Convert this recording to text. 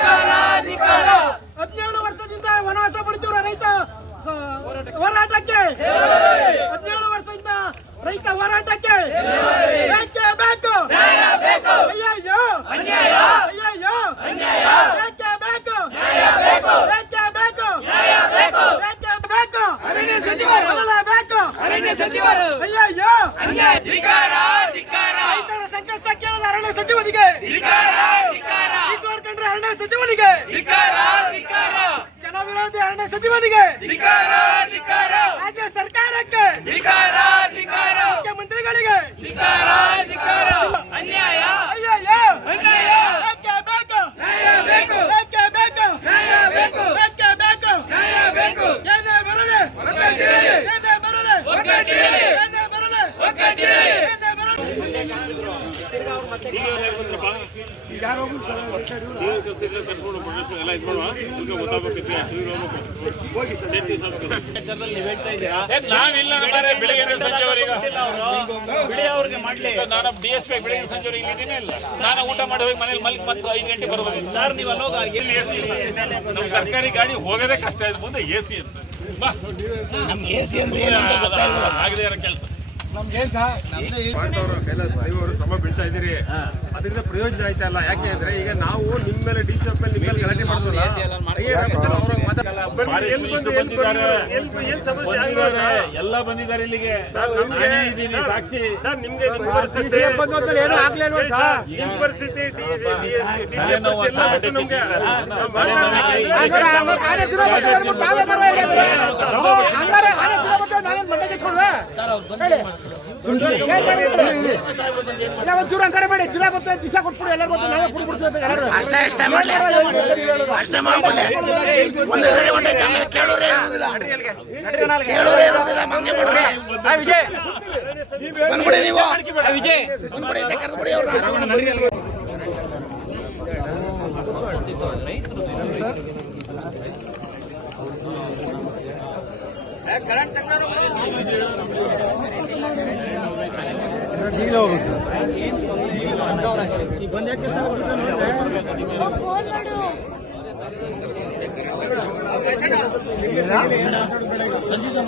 17 ವರ್ಷದಿಂದ ವನವಾಸ ಪಡೆದಿರುವ ರೈತ ಹೋರಾಟಕ್ಕೆ 17 ವರ್ಷದಿಂದ ರೈತ ಹೋರಾಟಕ್ಕೆ ಬೇಕೇ ಬೇಕು ಅಯ್ಯಯ್ಯೋ ಅಯ್ಯಯ್ಯೋ ಬೇಕೇ ಬೇಕು ಬೇಕೇ ಬೇಕು ಬೇಕೇ ಬೇಕು ಅರಣ್ಯ ಸಚಿವರು ಅಯ್ಯಯ್ಯೋ ರೈತರ ಸಂಕಷ್ಟ ಕೇಳದ ಅರಣ್ಯ ಸಚಿವನಿಗೆ ಈಶ್ವರ್ ಖಂಡ್ರೆ ಅರಣ್ಯ ಸಚಿವನಿಗೆ ಜನ ವಿರೋಧಿ ಅರಣ್ಯ ಸಚಿವನಿಗೆ ರಾಜ್ಯ ಸರ್ಕಾರಕ್ಕೆ ಮುಖ್ಯಮಂತ್ರಿಗಳಿಗೆ ಅಯ್ಯಯ್ಯೋ ಏನೇ ಬರಲಿ ನಾವಿಲ್ಲ ಬೆಳಿಗ್ಗೆ ಸಂಜೆವರೆಗೆ ನಾನು DSP ಬೆಳಿಗ್ಗೆ ಸಂಜೆವರೆಗೆ ಇದ್ದೀನಿ ಇಲ್ಲ. ನಾನು ಊಟ ಮಾಡಿ ಹೋಗಿ ಮನೇಲಿ ಮಲ್ಕ್ ಮತ್ತೆ 5 ಗಂಟೆ ಬರ್ಬೇಕು ಸರ್. ನೀವು ಅಲ್ಲಿ ಹೋಗಿ ಎಲ್ಲಿ AC ಇಲ್ಲ. ನಮ್ಮ ಸರ್ಕಾರಿ ಗಾಡಿ ಹೋಗೋದೇ ಕಷ್ಟ ಇದೆ, ಮುಂದೆ AC ಅಂತ ಆಗಿದೆ ಕೆಲಸ. ಶ್ರಮ ಬೀಳ್ತಾ ಇದ್ದೀರಿ, ಅದರಿಂದ ಪ್ರಯೋಜನ ಆಯ್ತಾ ಇಲ್ಲ. ಯಾಕೆ ಅಂದ್ರೆ ಈಗ ನಾವು ನಿಮ್ಮ ಮೇಲೆ DC ಮೇಲೆ ನಿಮ್ಮ ಮೇಲೆ ಗಲಾಟೆ ಮಾಡೋದಿಲ್ಲ. ಎಲ್ಲ ಬಂದಿದ್ದಾರೆ ಇಲ್ಲಿಗೆ, ಸಾಕ್ಷಿ ಸರ್. ನಿಮ್ಗೆ ನಿಮ್ಮ ಪರಿಸ್ಥಿತಿ ಒಂಚೂರು ಅಂಕರೆ ಮಾಡಿ ದಿನ ಗೊತ್ತ ದಿವಸ ಕೊಟ್ಬಿಡು ಎಲ್ಲರೂ ಗೊತ್ತು ನಾವೇ ಕೊಟ್ಬಿಡ್ತೀವಿ ಎಲ್ಲರೂ ಬಂದಿದ್ದ